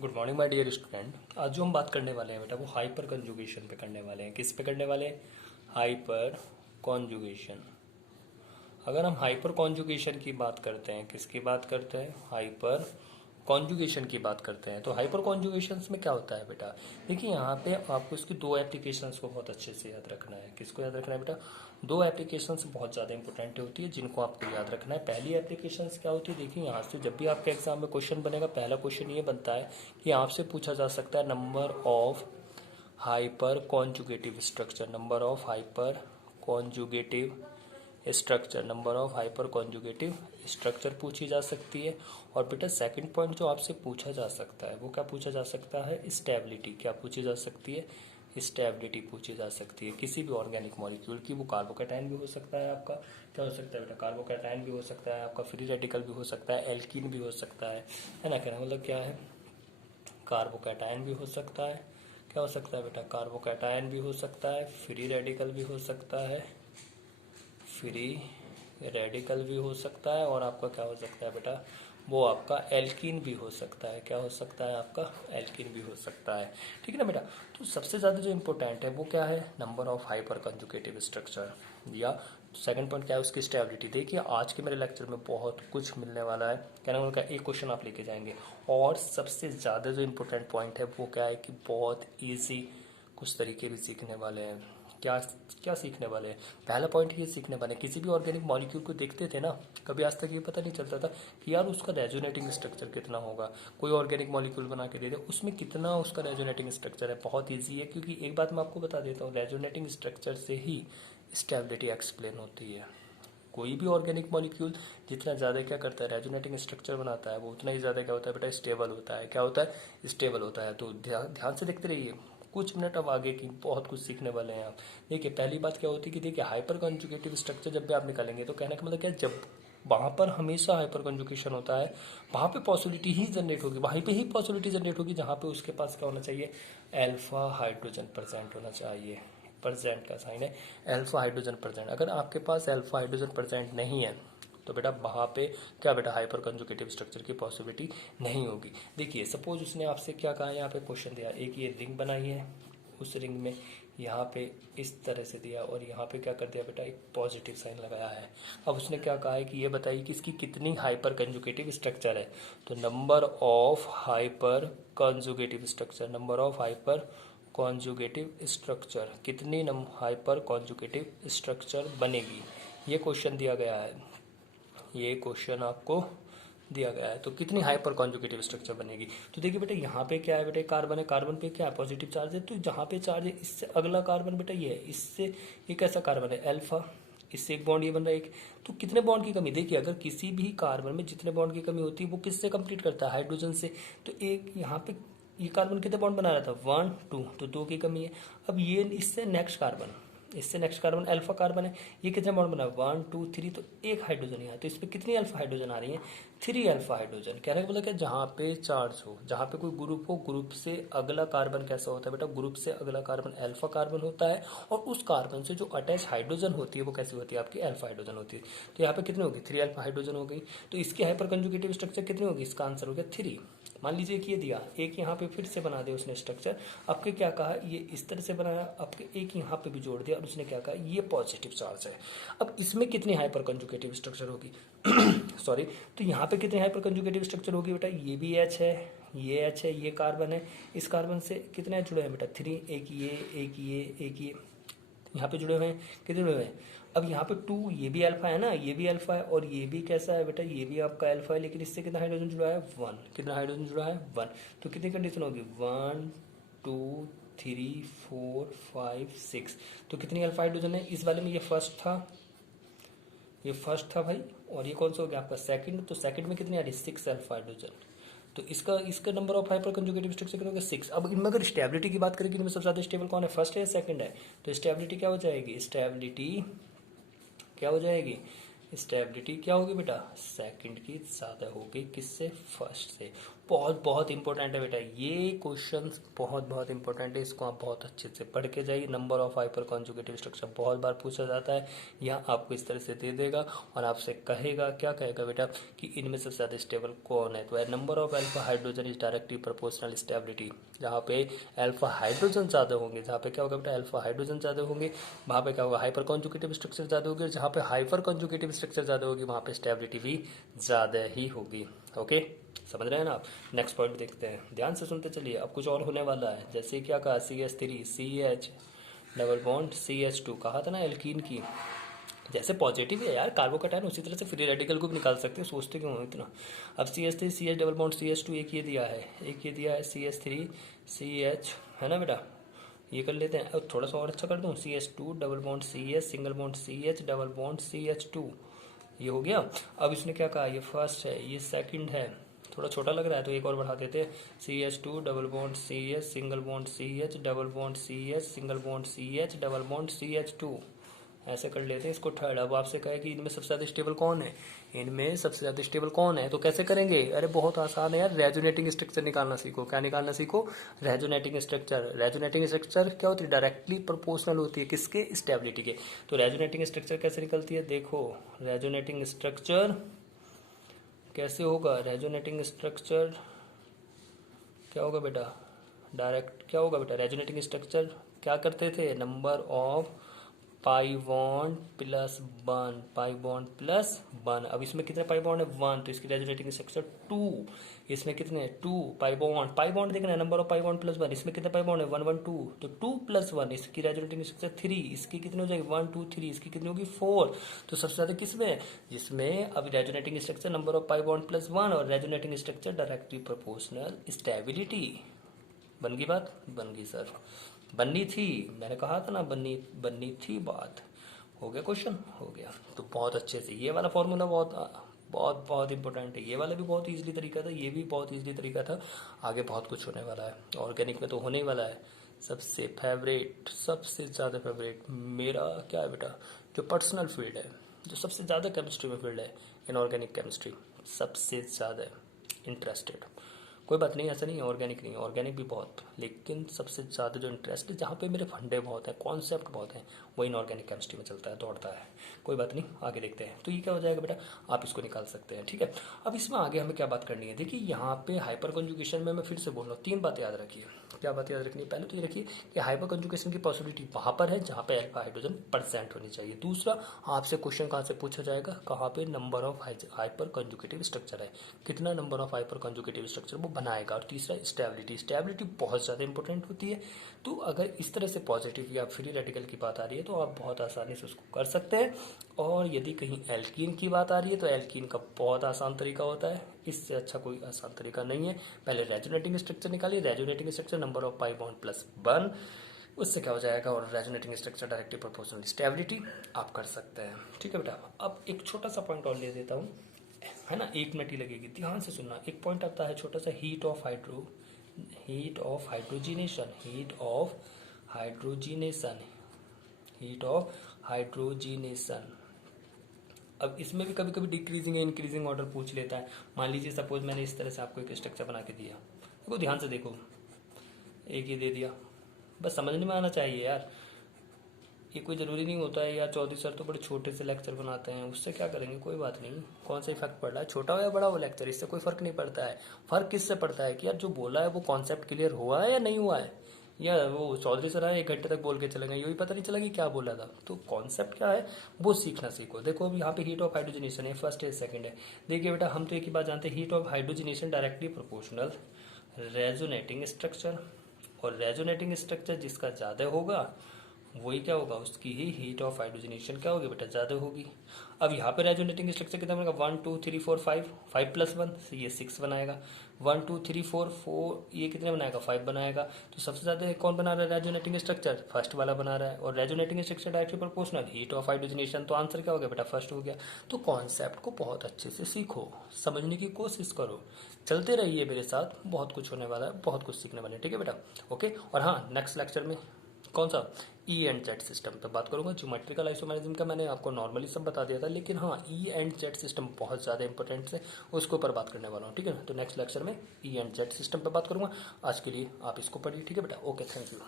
Good morning my dear student. आज जो हम बात करने वाले हैं बेटा वो हाइपर कंजुगेशन पे करने वाले हैं। किस पे करने वाले हैं? Hyper conjugation. अगर हम हाइपर कॉन्जुगेशन की बात करते हैं, किसकी बात करते हैं? हाइपर कॉन्जुगेशन की बात करते हैं। तो हाइपर कॉन्जुगेशन में क्या होता है बेटा? देखिए यहाँ पे आपको इसकी दो एप्लीकेशंस को बहुत अच्छे से याद रखना है। किसको याद रखना है बेटा? दो एप्लीकेशंस बहुत ज़्यादा इंपॉर्टेंट होती है जिनको आपको याद रखना है। पहली एप्लीकेशंस क्या होती है? देखिए यहाँ से जब भी आपके एग्जाम में क्वेश्चन बनेगा, पहला क्वेश्चन ये बनता है कि आपसे पूछा जा सकता है number of hyper conjugative structure. Number of hyper conjugative structure, number of hyper conjugative structure पूछी जा सकती है। और बेटा सेकंड पॉइंट जो आपसे पूछा जा सकता है वो क्या पूछा जा सकता है? स्टेबिलिटी। क्या पूछी जा सकती है? स्टेबिलिटी पूछी जा सकती है किसी भी ऑर्गेनिक मॉलिक्यूल की। वो कार्बोकैटायन भी हो सकता है आपका, क्या हो सकता है बेटा? कार्बोकैटायन भी हो सकता है आपका, फ्री रेडिकल भी हो सकता है, एल्कीन भी हो सकता है ना? कहना मतलब क्या है? कार्बोकैटायन भी हो सकता है, क्या हो सकता है बेटा? कार्बोकैटायन भी हो सकता है, फ्री रेडिकल भी हो सकता है, फ्री रेडिकल भी हो सकता है, और आपका क्या हो सकता है बेटा? वो आपका एल्कीन भी हो सकता है। क्या हो सकता है? आपका एल्कीन भी हो सकता है। ठीक है ना बेटा? तो सबसे ज़्यादा जो इम्पोर्टेंट है वो क्या है? Number of hyper conjugative structure, या सेकंड पॉइंट क्या है? उसकी स्टेबिलिटी। देखिए आज के मेरे लेक्चर में बहुत कुछ मिलने वाला है। कहना उनका एक क्वेश्चन आप लेके जाएंगे, और सबसे ज़्यादा जो इम्पोर्टेंट पॉइंट है वो क्या है कि बहुत ईजी कुछ तरीके भी सीखने वाले हैं। क्या क्या सीखने वाले हैं? पहला पॉइंट ये सीखने वाले हैं, किसी भी ऑर्गेनिक मॉलिक्यूल को देखते थे ना, कभी आज तक ये पता नहीं चलता था कि यार उसका रेजोनेटिंग स्ट्रक्चर कितना होगा। कोई ऑर्गेनिक मॉलिक्यूल बना के दे दे, उसमें कितना उसका रेजोनेटिंग स्ट्रक्चर है। बहुत ईजी है, क्योंकि एक बात मैं आपको बता देता हूँ, रेजोनेटिंग स्ट्रक्चर से ही स्टेबिलिटी एक्सप्लेन होती है। कोई भी ऑर्गेनिक मॉलिक्यूल जितना ज़्यादा क्या करता है? रेजोनेटिंग स्ट्रक्चर बनाता है, वो उतना ही ज़्यादा क्या होता है बेटा? स्टेबल होता है। क्या होता है? स्टेबल होता है। तो ध्यान से देखते रहिए, कुछ मिनट अब आगे की बहुत कुछ सीखने वाले हैं आप। देखिए पहली बात क्या होती है कि देखिए हाइपर कंजुगेटिव स्ट्रक्चर जब भी आप निकालेंगे तो कहने का मतलब क्या है? जब वहाँ पर हमेशा हाइपर कंजुगेशन होता है, वहाँ पे पॉसिबिलिटी ही जनरेट होगी, वहीं पे ही पॉसिबिलिटी जनरेट होगी जहाँ पे उसके पास क्या होना चाहिए? अल्फा हाइड्रोजन प्रेजेंट होना चाहिए। प्रेजेंट का साइन है अल्फा हाइड्रोजन प्रेजेंट। अगर आपके पास अल्फा हाइड्रोजन प्रेजेंट नहीं है तो बेटा वहाँ पे क्या बेटा? हाइपर कंजुगेटिव स्ट्रक्चर की पॉसिबिलिटी नहीं होगी। देखिए सपोज उसने आपसे क्या कहा, यहाँ पे क्वेश्चन दिया, एक ये रिंग बनाई है, उस रिंग में यहाँ पे इस तरह से दिया, और यहाँ पे क्या कर दिया बेटा? एक पॉजिटिव साइन लगाया है। अब उसने क्या कहा है कि ये बताइए कि इसकी कितनी हाइपर कंजुगेटिव स्ट्रक्चर है। तो number of hyper conjugative structure, number of hyper conjugative structure, कितनी हाइपर कॉन्जुगेटिव स्ट्रक्चर बनेगी, ये क्वेश्चन दिया गया है। ये क्वेश्चन आपको दिया गया है, तो कितनी हाइपर कॉन्जुगेटिव स्ट्रक्चर बनेगी। तो देखिए बेटा यहाँ पे क्या है बेटा? कार्बन है, कार्बन पे क्या है? पॉजिटिव चार्ज है। तो जहाँ पे चार्ज है इससे अगला कार्बन बेटा ये है, इससे ये कैसा कार्बन है? अल्फा। इससे एक बॉन्ड ये बन रहा है एक। तो कितने बॉन्ड की कमी? देखिए अगर किसी भी कार्बन में जितने बॉन्ड की कमी होती है वो किससे कंप्लीट करता है? हाइड्रोजन से। तो एक यहाँ पे ये कार्बन कितने बॉन्ड बना रहा था? 1 2, तो 2 की कमी है। अब ये इससे नेक्स्ट कार्बन, इससे नेक्स्ट कार्बन अल्फा कार्बन है, ये कितने बॉन्ड बना? 1 2 3, तो एक हाइड्रोजन यहाँ। तो इस पर कितनी अल्फा हाइड्रोजन आ रही है? 3 अल्फा हाइड्रोजन। कहने का मतलब क्या? जहाँ पे चार्ज हो, जहाँ पे कोई ग्रुप हो, ग्रुप से अगला कार्बन कैसा होता है बेटा? ग्रुप से अगला कार्बन अल्फा कार्बन होता है, और उस कार्बन से जो अटैच हाइड्रोजन होती है वो कैसी होती है? आपकी अल्फा हाइड्रोजन होती है। तो यहाँ पे कितनी होगी? 3 अल्फा हाइड्रोजन हो गई। तो इसकी हाइपर कंजुगेटिव स्ट्रक्चर कितनी होगी? इसका आंसर हो गया 3। मान लीजिए कि ये दिया, एक यहाँ पे फिर से बना दिया उसने स्ट्रक्चर। आपके क्या कहा? ये इस तरह से बनाया, आपके एक यहाँ पे भी जोड़ दिया, और उसने क्या कहा? ये पॉजिटिव चार्ज है। अब इसमें कितनी हाइपर कंजुगेटिव स्ट्रक्चर होगी? सॉरी, तो यहाँ पे कितनी हाइपर कंजुगेटिव स्ट्रक्चर होगी बेटा? ये भी एच है, ये एच है, ये कार्बन है, इस कार्बन से कितने जुड़े हैं बेटा? 3, एक ये, एक ये, एक ये, यहाँ पे जुड़े हुए हैं, कितने जुड़े हुए हैं? अब यहाँ पे 2, ये भी अल्फा है ना, ये भी अल्फा है, और ये भी कैसा है बेटा? ये भी आपका अल्फा है, लेकिन इससे कितना हाइड्रोजन जुड़ा है? 1। कितना हाइड्रोजन जुड़ा है? 1। तो कितनी कंडीशन होगी? 1 2 3 4 5 6। तो कितनी अल्फा हाइड्रोजन है इस वाले में? ये फर्स्ट था, ये फर्स्ट था भाई, और ये कौन सा हो गया आपका? सेकंड। तो सेकंड में कितनी आ रही? 6 अल्फा हाइड्रोजन। तो इसका इसका number of hyper conjugative structure कितना होगा? 6। अब इनमें अगर स्टेबिलिटी की बात करें कि इनमें सबसे ज्यादा स्टेबल कौन है? फर्स्ट है या सेकंड है? तो स्टेबिलिटी क्या हो जाएगी? स्टेबिलिटी क्या हो जाएगी? स्टेबिलिटी क्या होगी बेटा? सेकंड की ज़्यादा होगी, किससे? फर्स्ट से। बहुत बहुत इंपॉर्टेंट है बेटा, ये क्वेश्चन बहुत बहुत इंपॉर्टेंट है, इसको आप बहुत अच्छे से पढ़ के जाइए। Number of hyper conjugative structure बहुत बार पूछा जाता है, यहाँ आपको इस तरह से दे देगा और आपसे कहेगा, क्या कहेगा बेटा कि इनमें सबसे ज़्यादा स्टेबल कौन है। तो number of alpha hydrogen is directly proportional stability, जहाँ पे अल्फा हाइड्रोजन ज़्यादा होंगे, जहाँ पे क्या होगा बेटा अल्फा हाइड्रोजन ज़्यादा होंगे, वहाँ पे क्या होगा हाइपर कॉन्जुगेटिव स्ट्रक्चर ज़्यादा होगी, और जहाँ पे हाइपर कॉन्जुगेटिव स्ट्रक्चर ज़्यादा होगी वहाँ पे स्टेबिलिटी भी ज़्यादा ही होगी। ओके, समझ रहे हैं ना आप। नेक्स्ट पॉइंट देखते हैं, ध्यान से सुनते चलिए। अब कुछ और होने वाला है, जैसे क्या कहा CH3 CH double bond CH2 कहा था ना एल्कीन की, जैसे पॉजिटिव है यार कार्बोकैटायन उसी तरह से फ्री रेडिकल को भी निकाल सकते हो, सोचते क्यों हो इतना। अब CH3 CH double bond CH2 एक ये दिया है, एक ये दिया है CH3 CH, है ना बेटा, ये कर लेते हैं। अब थोड़ा सा और अच्छा कर दूँ, CH2 double bond CH single bond CH double bond CH2, ये हो गया। अब इसने क्या कहा, ये फर्स्ट है ये सेकंड है, थोड़ा छोटा लग रहा है तो एक और बढ़ा देते हैं, CH2 double bond CH single bond CH double bond CH single bond CH double bond CH2, ऐसे कर लेते हैं इसको थर्ड। अब आपसे कहे कि इनमें सबसे ज़्यादा स्टेबल कौन है, इनमें सबसे ज़्यादा स्टेबल कौन है, तो कैसे करेंगे, अरे बहुत आसान है यार, रेजोनेटिंग स्ट्रक्चर निकालना सीखो। क्या निकालना सीखो, रेजोनेटिंग स्ट्रक्चर। रेजोनेटिंग स्ट्रक्चर क्या होती है, डायरेक्टली प्रोपोर्शनल होती है किसके, स्टेबिलिटी के। तो रेजोनेटिंग स्ट्रक्चर कैसे निकलती है, देखो रेजोनेटिंग स्ट्रक्चर कैसे होगा, रेजोनेटिंग स्ट्रक्चर क्या होगा बेटा, डायरेक्ट क्या होगा बेटा, रेजोनेटिंग स्ट्रक्चर क्या करते थे, number of pi bond plus one, pi bond plus one. अब इसमें कितने पाई बॉन्ड है, वन, तो इसकी रेजोनेटिंग स्ट्रक्चर टू। इसमें कितने, two pi bond, pi bond देखना है, number of pi bond plus one, इसमें कितने पाई बॉन्ड है, वन वन टू, तो टू प्लस वन, इसकी रेजोनेटिंग स्ट्रक्चर थ्री, इसकी कितनी हो जाएगी, वन टू थ्री, इसकी कितनी होगी, फोर। तो सबसे ज्यादा किसमें है, जिसमें अब resonating structure number of pi bond plus one और resonating structure directly proportional stability. बन गई बात, बन गई सर, बननी थी, मैंने कहा था ना बननी बननी थी बात। हो गया क्वेश्चन, हो गया। तो बहुत अच्छे से ये वाला फॉर्मूला बहुत बहुत बहुत इंपॉर्टेंट है, ये वाला भी बहुत इजीली तरीका था, ये भी बहुत इजीली तरीका था। आगे बहुत कुछ होने वाला है, ऑर्गेनिक में तो होने ही वाला है। सबसे फेवरेट, सबसे ज़्यादा फेवरेट मेरा क्या है बेटा, जो पर्सनल फील्ड है, जो सबसे ज़्यादा केमिस्ट्री में फील्ड है, इनऑर्गेनिक केमिस्ट्री, सबसे ज़्यादा इंटरेस्टेड। कोई बात नहीं, ऐसा नहीं है ऑर्गेनिक नहीं है, ऑर्गेनिक भी बहुत, लेकिन सबसे ज़्यादा जो इंटरेस्ट है, जहाँ पे मेरे फंडे बहुत हैं, कॉन्सेप्ट बहुत हैं, वो इनऑर्गेनिक केमिस्ट्री में चलता है, दौड़ता है। कोई बात नहीं, आगे देखते हैं। तो ये क्या हो जाएगा बेटा, आप इसको निकाल सकते हैं, ठीक है। अब इसमें आगे हमें क्या बात करनी है, देखिए यहाँ पे हाइपर कंजुगेशन में मैं फिर से बोल रहा हूँ, तीन बातें याद रखिए। क्या बात याद रखनी है, पहले तो ये रखिए कि हाइपर कंजुगेशन की पॉसिबिलिटी वहाँ पर है जहाँ पे अल्फा हाइड्रोजन प्रेजेंट होनी चाहिए। दूसरा, आपसे क्वेश्चन कहाँ से पूछा जाएगा, कहाँ पे number of hyper conjugative structure है, कितना number of hyper conjugative structure वो बनाएगा। और तीसरा, स्टेबिलिटी, स्टेबिलिटी बहुत ज़्यादा इंपॉर्टेंट होती है। तो अगर इस तरह से पॉजिटिव या फ्री रेडिकल की बात आ रही है तो आप बहुत आसानी से उसको कर सकते हैं। और यदि कहीं एल्कीन की बात आ रही है तो एल्कीन का बहुत आसान तरीका होता है, इससे अच्छा कोई आसान तरीका नहीं है। पहले रेजोनेटिंग स्ट्रक्चर निकालिए, resonating structure number of pi bond plus one, उससे क्या हो जाएगा, और resonating structure directly proportional stability आप कर सकते हैं, ठीक है बेटा। अब एक छोटा सा पॉइंट और ले देता हूँ, है ना, एक मिनट ही लगेगी, ध्यान से सुनना। एक पॉइंट आता है छोटा सा, heat of hydrogenation, heat of hydrogenation, heat of hydrogenation. अब इसमें भी कभी कभी डिक्रीजिंग या इंक्रीजिंग ऑर्डर पूछ लेता है। मान लीजिए सपोज मैंने इस तरह से आपको एक स्ट्रक्चर बना के दिया, देखो ध्यान से देखो, एक ही दे दिया, बस समझने में आना चाहिए यार, ये कोई ज़रूरी नहीं होता है यार चौधरी सर तो बड़े छोटे से लेक्चर बनाते हैं, उससे क्या करेंगे, कोई बात नहीं, कौन सा इफेक्ट पड़ रहा है, छोटा हो या बड़ा हो लेक्चर, इससे कोई फर्क नहीं पड़ता है। फर्क किससे पड़ता है कि यार जो बोला है वो कॉन्सेप्ट क्लियर हुआ है या नहीं हुआ है, या वो चौधरी सर आए 1 घंटे तक बोल के चले गए, यही पता नहीं चला कि क्या बोला था। तो कॉन्सेप्ट क्या है वो सीखना सीखो। देखो अब यहाँ पे हीट ऑफ हाइड्रोजनेशन है, फर्स्ट है सेकंड है। देखिए बेटा हम तो एक ही बात जानते हैं, heat of hydrogenation directly proportional resonating structure, और रेजोनेटिंग स्ट्रक्चर जिसका ज़्यादा होगा वही क्या होगा, उसकी ही हीट ऑफ हाइड्रोजनेशन क्या होगी बेटा, ज़्यादा होगी। अब यहाँ पे रेजोनेटिंग स्ट्रक्चर कितना बनेगा, 1 2 3 4 5, 5 प्लस 1 ये 6 बनाएगा, 1 2 3 4 4 ये कितने बनाएगा, 5 बनाएगा। तो सबसे ज़्यादा कौन बना रहा है रेजोनेटिंग स्ट्रक्चर, फर्स्ट वाला बना रहा है, और resonating structure directly proportional heat of hydrogenation, तो आंसर क्या हो गया बेटा, फर्स्ट हो गया। तो कॉन्सेप्ट को बहुत अच्छे से सीखो, समझने की कोशिश करो, चलते रहिए मेरे साथ, बहुत कुछ होने वाला है, बहुत कुछ सीखने वाले हैं, ठीक है बेटा, ओके। और हाँ, नेक्स्ट लेक्चर में कौन सा, ई एंड जेड सिस्टम पे बात करूंगा। ज्योमेट्रिकल आइसोमेरिज्म का मैंने आपको नॉर्मली सब बता दिया था, लेकिन हाँ ई एंड जेड सिस्टम बहुत ज़्यादा इंपॉर्टेंट है, उसके ऊपर बात करने वाला हूँ, ठीक है ना। तो नेक्स्ट लेक्चर में ई एंड जेड सिस्टम पे बात करूंगा। आज के लिए आप इसको पढ़िए, ठीक है बेटा। Okay, thank you.